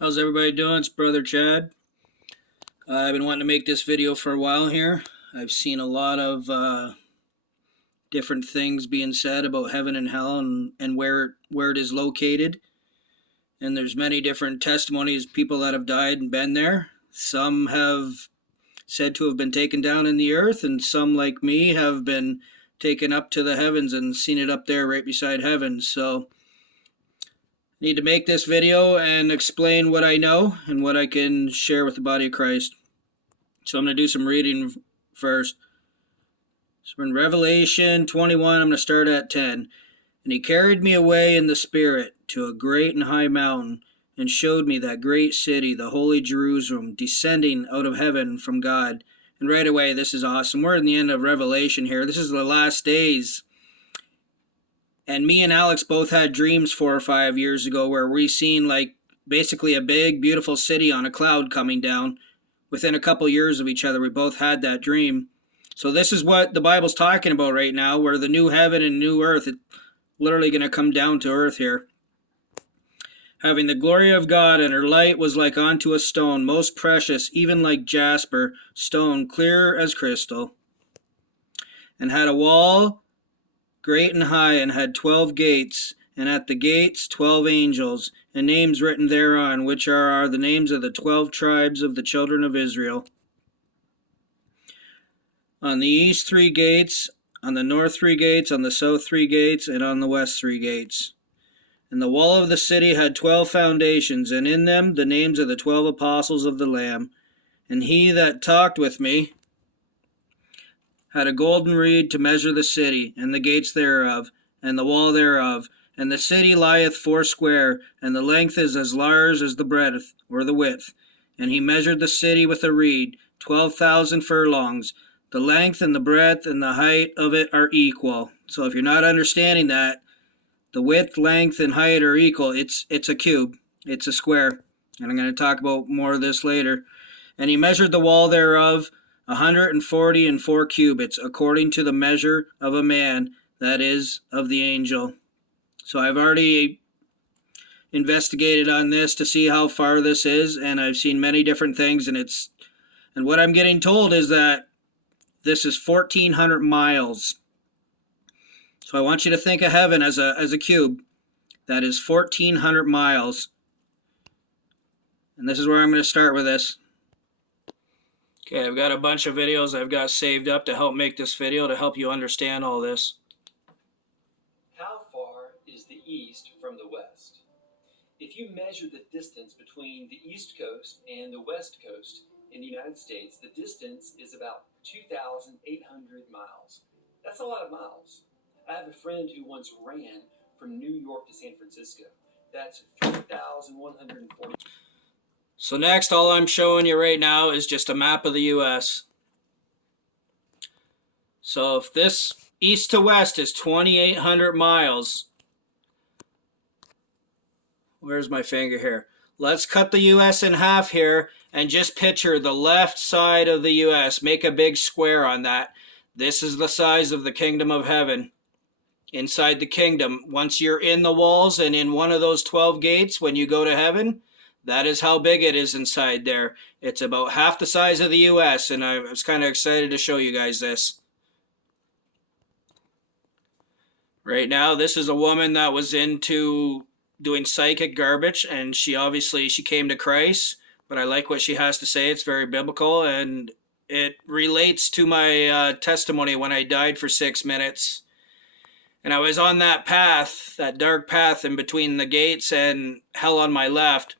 How's everybody doing? It's Brother Chad. I've been wanting to make this video for a while here. I've seen a lot of different things being said about heaven and hell and where it is located. And there's many different testimonies, people that have died and been there. Some have said to have been taken down in the earth, and some, like me, have been taken up to the heavens and seen it up there right beside heaven. So need to make this video and explain what I know and what I can share with the body of Christ. So I'm going to do some reading first. So in Revelation 21, I'm going to start at 10. And he carried me away in the Spirit to a great and high mountain, and showed me that great city, the holy Jerusalem, descending out of heaven from God. And right away, this is awesome. We're in the end of Revelation here. This is the last days. And me and Alex both had dreams 4 or 5 years ago where we seen like basically a big, beautiful city on a cloud coming down. Within a couple years of each other, we both had that dream. So this is what the Bible's talking about right now, where the new heaven and new earth, it's literally going to come down to earth here. Having the glory of God, and her light was like unto a stone, most precious, even like jasper, stone, clear as crystal. And had a wall great and high, and had 12 gates, and at the gates 12 angels, and names written thereon, which are the names of the 12 tribes of the children of Israel. On the east 3 gates, on the north 3 gates, on the south 3 gates, and on the west 3 gates. And the wall of the city had 12 foundations, and in them the names of the 12 apostles of the Lamb. And he that talked with me had a golden reed to measure the city, and the gates thereof, and the wall thereof. And the city lieth foursquare, and the length is as large as the breadth, or the width. And he measured the city with a reed, 12,000 furlongs. The length and the breadth and the height of it are equal. So if you're not understanding that, the width, length, and height are equal. It's a cube. It's a square. And I'm going to talk about more of this later. And he measured the wall thereof 144 cubits, according to the measure of a man, that is, of the angel. So I've already investigated on this to see how far this is, and I've seen many different things, and what I'm getting told is that this is 1,400 miles. So I want you to think of heaven as a cube. That is 1,400 miles. And this is where I'm going to start with this. Okay, I've got a bunch of videos I've got saved up to help make this video, to help you understand all this. How far is the east from the west? If you measure the distance between the east coast and the west coast in the United States, the distance is about 2,800 miles. That's a lot of miles. I have a friend who once ran from New York to San Francisco. That's 3,140. So next, all I'm showing you right now is just a map of the U.S. So if this east to west is 2,800 miles, where's my finger here? Let's cut the U.S. in half here and just picture the left side of the U.S. Make a big square on that. This is the size of the kingdom of heaven. Inside the kingdom, once you're in the walls and in one of those 12 gates when you go to heaven, that is how big it is inside there. It's about half the size of the U.S., and I was kind of excited to show you guys this. Right now, this is a woman that was into doing psychic garbage, and she came to Christ, but I like what she has to say. It's very biblical, and it relates to my testimony when I died for 6 minutes. And I was on that path, that dark path in between the gates and hell on my left.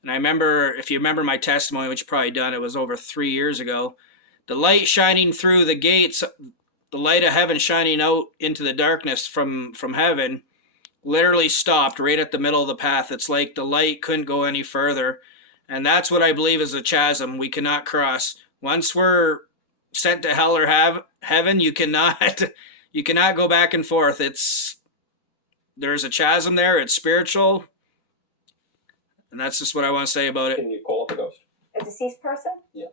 And I remember, if you remember my testimony, which you probably done, it was over 3 years ago, the light shining through the gates, the light of heaven shining out into the darkness from heaven, literally stopped right at the middle of the path. It's like the light couldn't go any further. And that's what I believe is a chasm we cannot cross. Once we're sent to hell or heaven, you cannot you cannot go back and forth. There's a chasm there. It's spiritual. And that's just what I want to say about it. Can you call up a ghost? A deceased person? Yeah.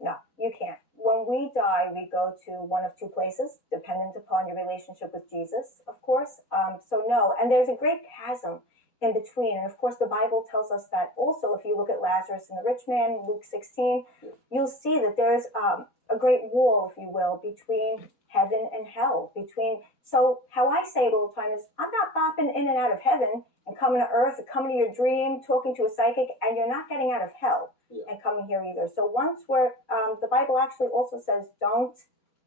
No, you can't. When we die, we go to one of two places, dependent upon your relationship with Jesus, of course. So no, and there's a great chasm in between. And of course, the Bible tells us that also. If you look at Lazarus and the rich man, Luke 16, you'll see that there's a great wall, if you will, between heaven and hell. So how I say it all the time is, I'm not bopping in and out of heaven and coming to earth, or coming to your dream, talking to a psychic, and you're not getting out of hell and coming here either. So once the Bible actually also says, don't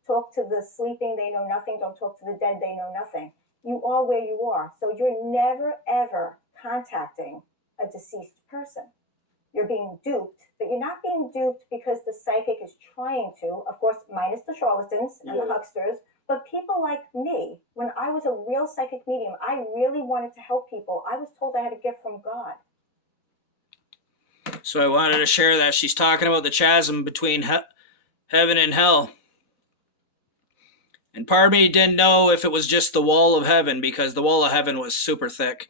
talk to the sleeping, they know nothing. Don't talk to the dead, they know nothing. You are where you are. So you're never, ever contacting a deceased person. You're being duped, but you're not being duped because the psychic is trying to, of course, minus the charlatans and the hucksters, but people like me. When I was a real psychic medium, I really wanted to help people. I was told I had a gift from God. So I wanted to share that. She's talking about the chasm between heaven and hell. And part of me didn't know if it was just the wall of heaven, because the wall of heaven was super thick.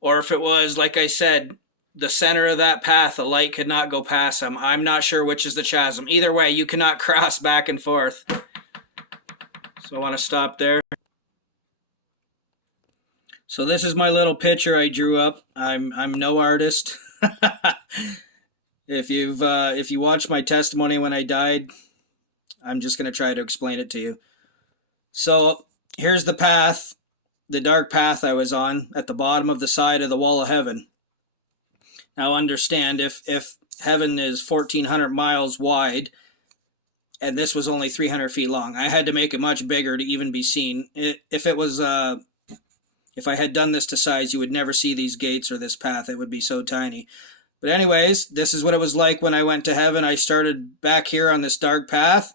Or if it was, like I said, the center of that path, the light could not go past them. I'm not sure which is the chasm. Either way, you cannot cross back and forth. So I want to stop there. So this is my little picture I drew up. I'm no artist. If you watch my testimony when I died, I'm just going to try to explain it to you. So here's the path, the dark path I was on at the bottom of the side of the wall of heaven. Now understand, if heaven is 1,400 miles wide, and this was only 300 feet long, I had to make it much bigger to even be seen. If I had done this to size, you would never see these gates or this path. It would be so tiny. But anyways, this is what it was like when I went to heaven. I started back here on this dark path,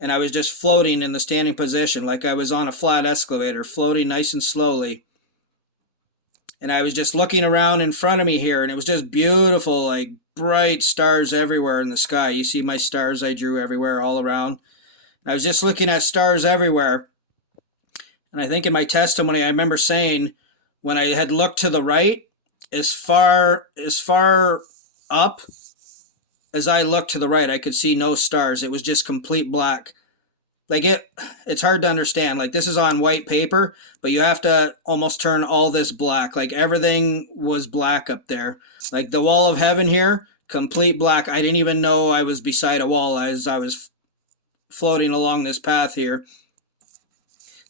and I was just floating in the standing position, like I was on a flat escalator, floating nice and slowly. And I was just looking around in front of me here, and it was just beautiful, like bright stars everywhere in the sky. You see my stars I drew everywhere, all around. And I was just looking at stars everywhere. And I think in my testimony, I remember saying, when I had looked to the right, as far up as I looked to the right, I could see no stars. It was just complete black. Like it's hard to understand. Like, this is on white paper, but you have to almost turn all this black. Like, everything was black up there. Like the wall of heaven here, complete black. I didn't even know I was beside a wall as I was floating along this path here.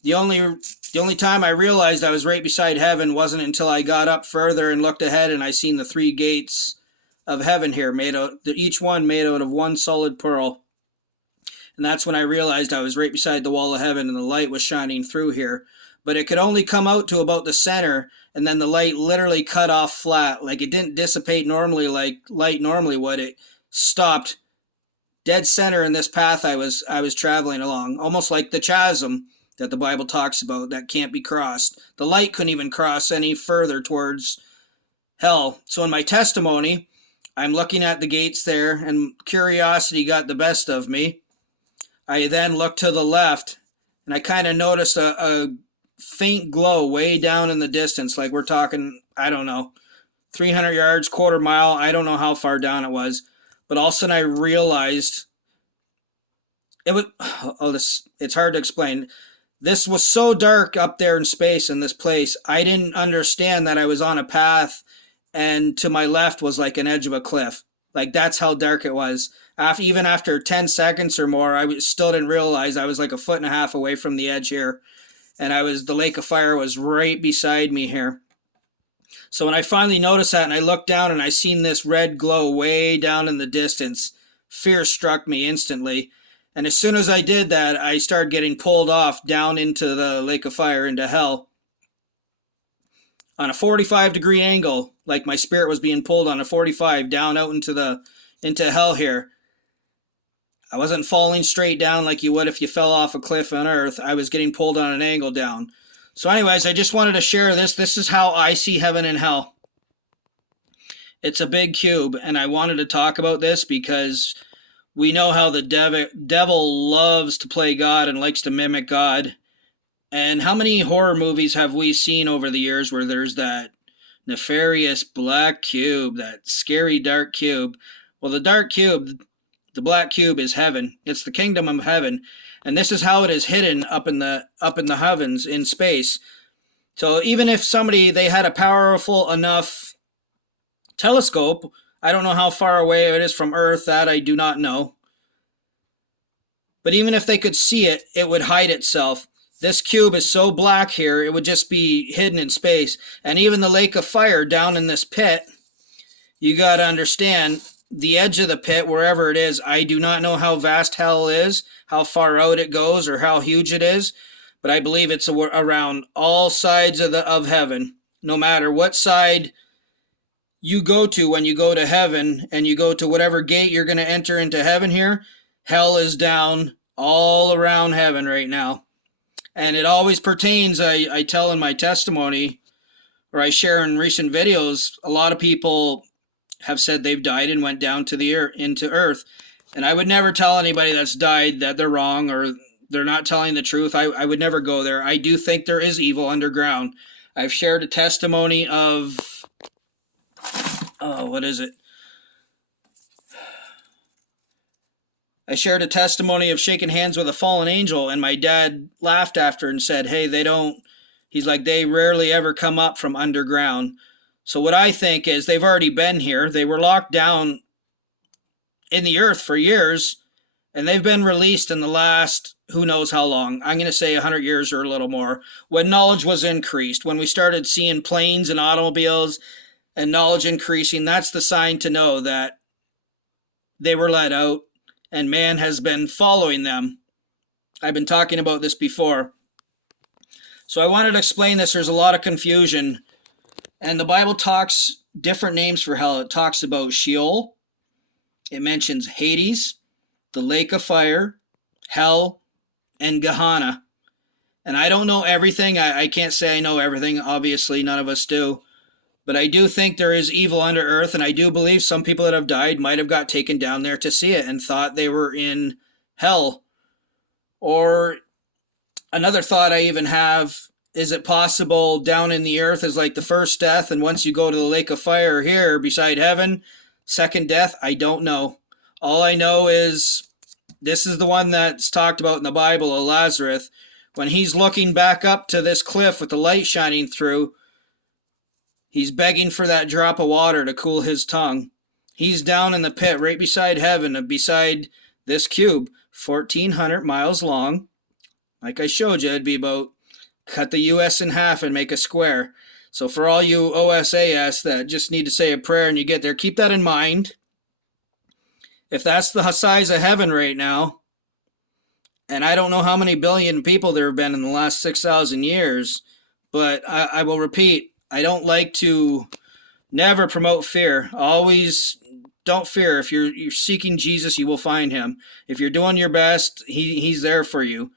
The only time I realized I was right beside heaven wasn't until I got up further and looked ahead, and I seen the 3 gates of heaven here, each one made out of one solid pearl. And that's when I realized I was right beside the wall of heaven, and the light was shining through here. But it could only come out to about the center, and then the light literally cut off flat. Like, it didn't dissipate normally like light normally would. It stopped dead center in this path I was traveling along, almost like the chasm that the Bible talks about that can't be crossed. The light couldn't even cross any further towards hell. So in my testimony, I'm looking at the gates there, and curiosity got the best of me. I then looked to the left, and I kind of noticed a faint glow way down in the distance. Like, we're talking, I don't know, 300 yards, quarter mile. I don't know how far down it was. But all of a sudden I realized it's hard to explain. This was so dark up there in space in this place, I didn't understand that I was on a path, and to my left was like an edge of a cliff. Like, that's how dark it was. Even after 10 seconds or more, I still didn't realize I was like 1.5 feet away from the edge here. And the lake of fire was right beside me here. So when I finally noticed that, and I looked down and I seen this red glow way down in the distance, fear struck me instantly. And as soon as I did that, I started getting pulled off down into the lake of fire, into hell, on a 45-degree angle. Like, my spirit was being pulled on a 45 down out into hell here. I wasn't falling straight down like you would if you fell off a cliff on earth. I was getting pulled on an angle down. So anyways, I just wanted to share this. This is how I see heaven and hell. It's a big cube, and I wanted to talk about this because we know how the devil loves to play God and likes to mimic God. And how many horror movies have we seen over the years where there's that nefarious black cube, that scary dark cube? Well, the dark cube, the black cube, is heaven. It's the kingdom of heaven. And this is how it is hidden up in the heavens in space. So even if they had a powerful enough telescope, I don't know how far away it is from Earth, that I do not know. But even if they could see it, it would hide itself. This cube is so black here, it would just be hidden in space. And even the lake of fire down in this pit, you got to understand, the edge of the pit, wherever it is, I do not know how vast hell is, how far out it goes, or how huge it is, but I believe it's around all sides of heaven. No matter what side you go to when you go to heaven, and you go to whatever gate you're going to enter into heaven here, hell is down all around heaven right now. And it always pertains, I tell in my testimony, or I share in recent videos, a lot of people have said they've died and went down to the into earth. And I would never tell anybody that's died that they're wrong or they're not telling the truth. I would never go there. I do think there is evil underground. I've shared a testimony of, what is it? I shared a testimony of shaking hands with a fallen angel, and my dad laughed after and said, hey, he's like, they rarely ever come up from underground. So what I think is they've already been here. They were locked down in the earth for years, and they've been released in the last, who knows how long. I'm going to say 100 years or a little more. When knowledge was increased, when we started seeing planes and automobiles and knowledge increasing, that's the sign to know that they were let out. And man has been following them. I've been talking about this before. So I wanted to explain this. There's a lot of confusion. And the Bible talks different names for hell. It talks about Sheol. It mentions Hades, the lake of fire, hell, and Gehenna. And I don't know everything. I can't say I know everything. Obviously, none of us do. But I do think there is evil under earth, and I do believe some people that have died might have got taken down there to see it and thought they were in hell. Or another thought I even have, is it possible down in the earth is like the first death, and once you go to the lake of fire here beside heaven, second death? I don't know. All I know is this is the one that's talked about in the Bible of Lazarus. When he's looking back up to this cliff with the light shining through, he's begging for that drop of water to cool his tongue. He's down in the pit right beside heaven, beside this cube, 1,400 miles long. Like I showed you, it'd be about, cut the U.S. in half and make a square. So for all you OSAS that just need to say a prayer and you get there, keep that in mind. If that's the size of heaven right now, and I don't know how many billion people there have been in the last 6,000 years, but I will repeat, I don't like to never promote fear. Always don't fear. If you're seeking Jesus, you will find him. If you're doing your best, he's there for you.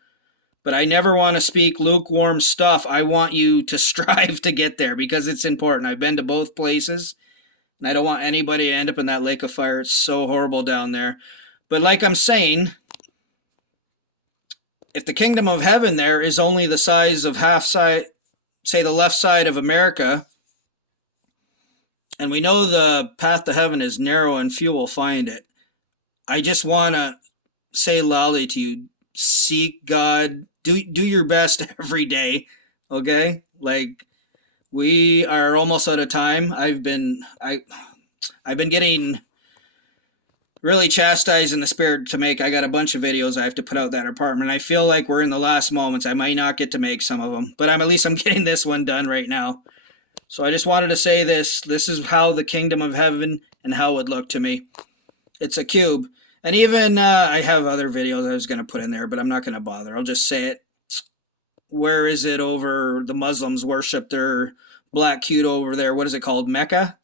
But I never want to speak lukewarm stuff. I want you to strive to get there because it's important. I've been to both places, and I don't want anybody to end up in that lake of fire. It's so horrible down there. But like I'm saying, if the kingdom of heaven there is only the size of say the left side of America, and we know the path to heaven is narrow and few will find it, I just want to say loudly to you, seek God, do your best every day, okay? Like, we are almost out of time. I've been getting really chastised in the spirit to make. I got a bunch of videos I have to put out that apartment. I feel like we're in the last moments. I might not get to make some of them, but at least I'm getting this one done right now. So I just wanted to say this. This is how the kingdom of heaven and hell would look to me. It's a cube. And even I have other videos I was going to put in there, but I'm not going to bother. I'll just say it. Where is it over? The Muslims worship their black cube over there. What is it called? Mecca?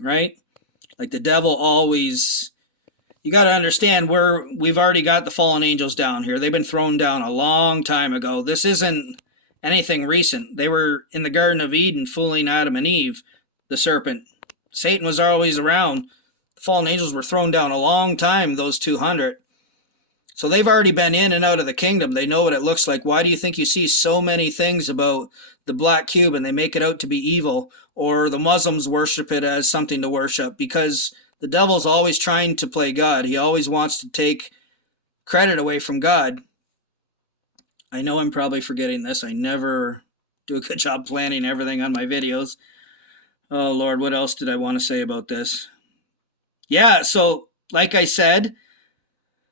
Right? Like the devil always, you got to understand we've already got the fallen angels down here. They've been thrown down a long time ago. This isn't anything recent. They were in the Garden of Eden fooling Adam and Eve, the serpent. Satan was always around. The fallen angels were thrown down a long time, those 200. So they've already been in and out of the kingdom. They know what it looks like. Why do you think you see so many things about the black cube and they make it out to be evil? Or the Muslims worship it as something to worship? Because the devil's always trying to play God. He always wants to take credit away from God. I know I'm probably forgetting this. I never do a good job planning everything on my videos. Oh, Lord, what else did I want to say about this? Yeah, so like I said,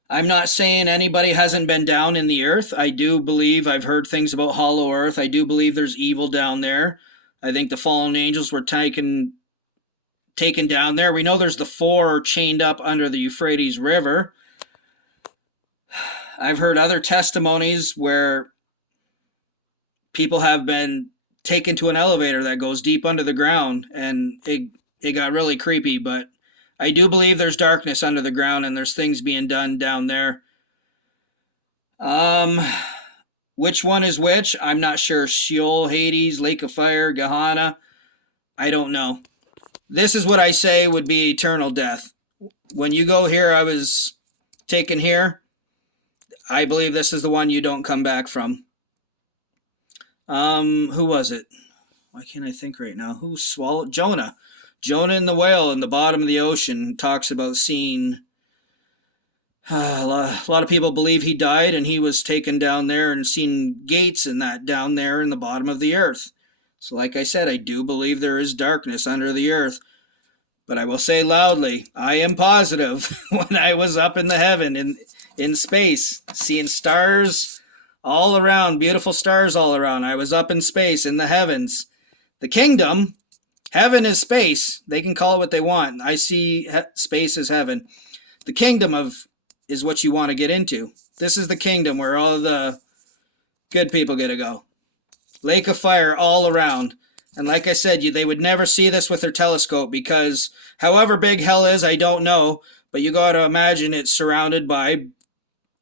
I'm not saying anybody hasn't been down in the earth. I do believe I've heard things about hollow earth. I do believe there's evil down there. I think the fallen angels were taken down there. We know there's the 4 chained up under the Euphrates River. I've heard other testimonies where people have been taken to an elevator that goes deep under the ground, and it got really creepy, but I do believe there's darkness under the ground and there's things being done down there. Which one is which? I'm not sure. Sheol, Hades, Lake of Fire, Gehenna. I don't know. This is what I say would be eternal death. When you go here, I was taken here. I believe this is the one you don't come back from. Who was it? Why can't I think right now? Who swallowed? Jonah. Jonah and the whale in the bottom of the ocean talks about seeing a lot of people believe he died and he was taken down there and seen gates and that down there in the bottom of the earth. So like I said, I do believe there is darkness under the earth. But I will say loudly, I am positive when I was up in the heaven in space, seeing stars all around, beautiful stars all around. I was up in space in the heavens. The kingdom, heaven is space. They can call it what they want. I see space as heaven. The kingdom is what you want to get into. This is the kingdom where all the good people get to go. Lake of fire all around. And like I said, they would never see this with their telescope because however big hell is, I don't know. But you got to imagine it's surrounded by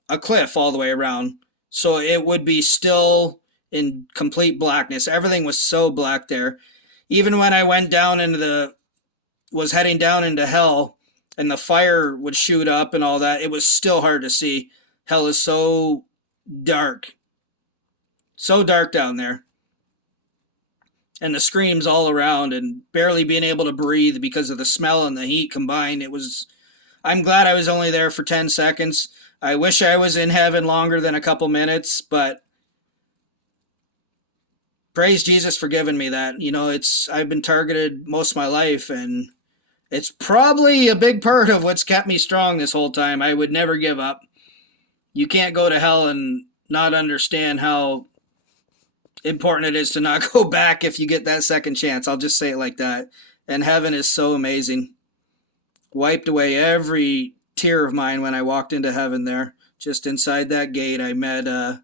a cliff all the way around. So it would be still in complete blackness. Everything was so black there. Even when I went down was heading down into hell and the fire would shoot up and all that, it was still hard to see. Hell is so dark. So dark down there. And the screams all around and barely being able to breathe because of the smell and the heat combined. I'm glad I was only there for 10 seconds. I wish I was in heaven longer than a couple minutes, but praise Jesus for giving me that. You know, I've been targeted most of my life, and it's probably a big part of what's kept me strong this whole time. I would never give up. You can't go to hell and not understand how important it is to not go back if you get that second chance. I'll just say it like that. And heaven is so amazing. Wiped away every tear of mine when I walked into heaven there. Just inside that gate, I met a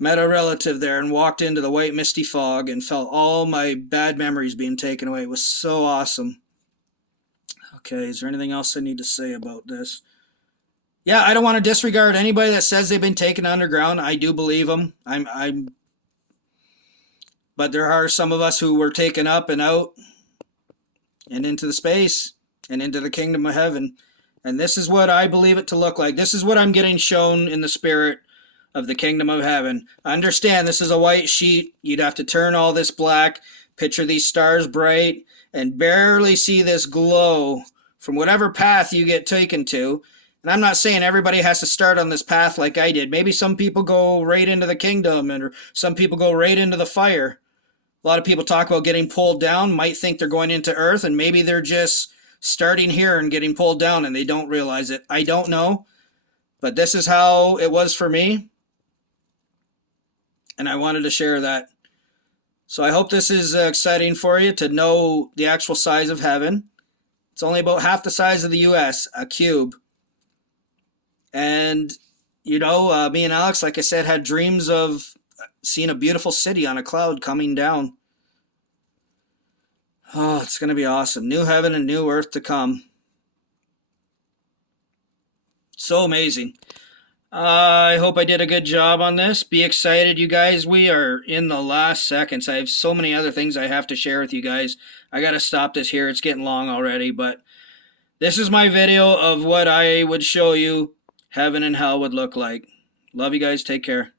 relative there and walked into the white misty fog and felt all my bad memories being taken away. It was so awesome. Okay, is there anything else I need to say about this? Yeah, I don't want to disregard anybody that says they've been taken underground. I do believe them. But there are some of us who were taken up and out and into the space and into the kingdom of heaven. And this is what I believe it to look like. This is what I'm getting shown in the spirit of the kingdom of heaven. Understand, this is a white sheet. You'd have to turn all this black, picture these stars bright, and barely see this glow from whatever path you get taken to. And I'm not saying everybody has to start on this path like I did. Maybe some people go right into the kingdom, and some people go right into the fire. A lot of people talk about getting pulled down, might think they're going into earth, and maybe they're just starting here and getting pulled down and they don't realize it. I don't know, but this is how it was for me, and I wanted to share that. So I hope this is exciting for you to know the actual size of heaven. It's only about half the size of the U.S., a cube. And, you know, me and Alex, like I said, had dreams of seeing a beautiful city on a cloud coming down. Oh, it's going to be awesome. New heaven and new earth to come. So amazing. I hope I did a good job on this. Be excited, you guys. We are in the last seconds. I have so many other things I have to share with you guys. I got to stop this here. It's getting long already, but this is my video of what I would show you heaven and hell would look like. Love you guys. Take care.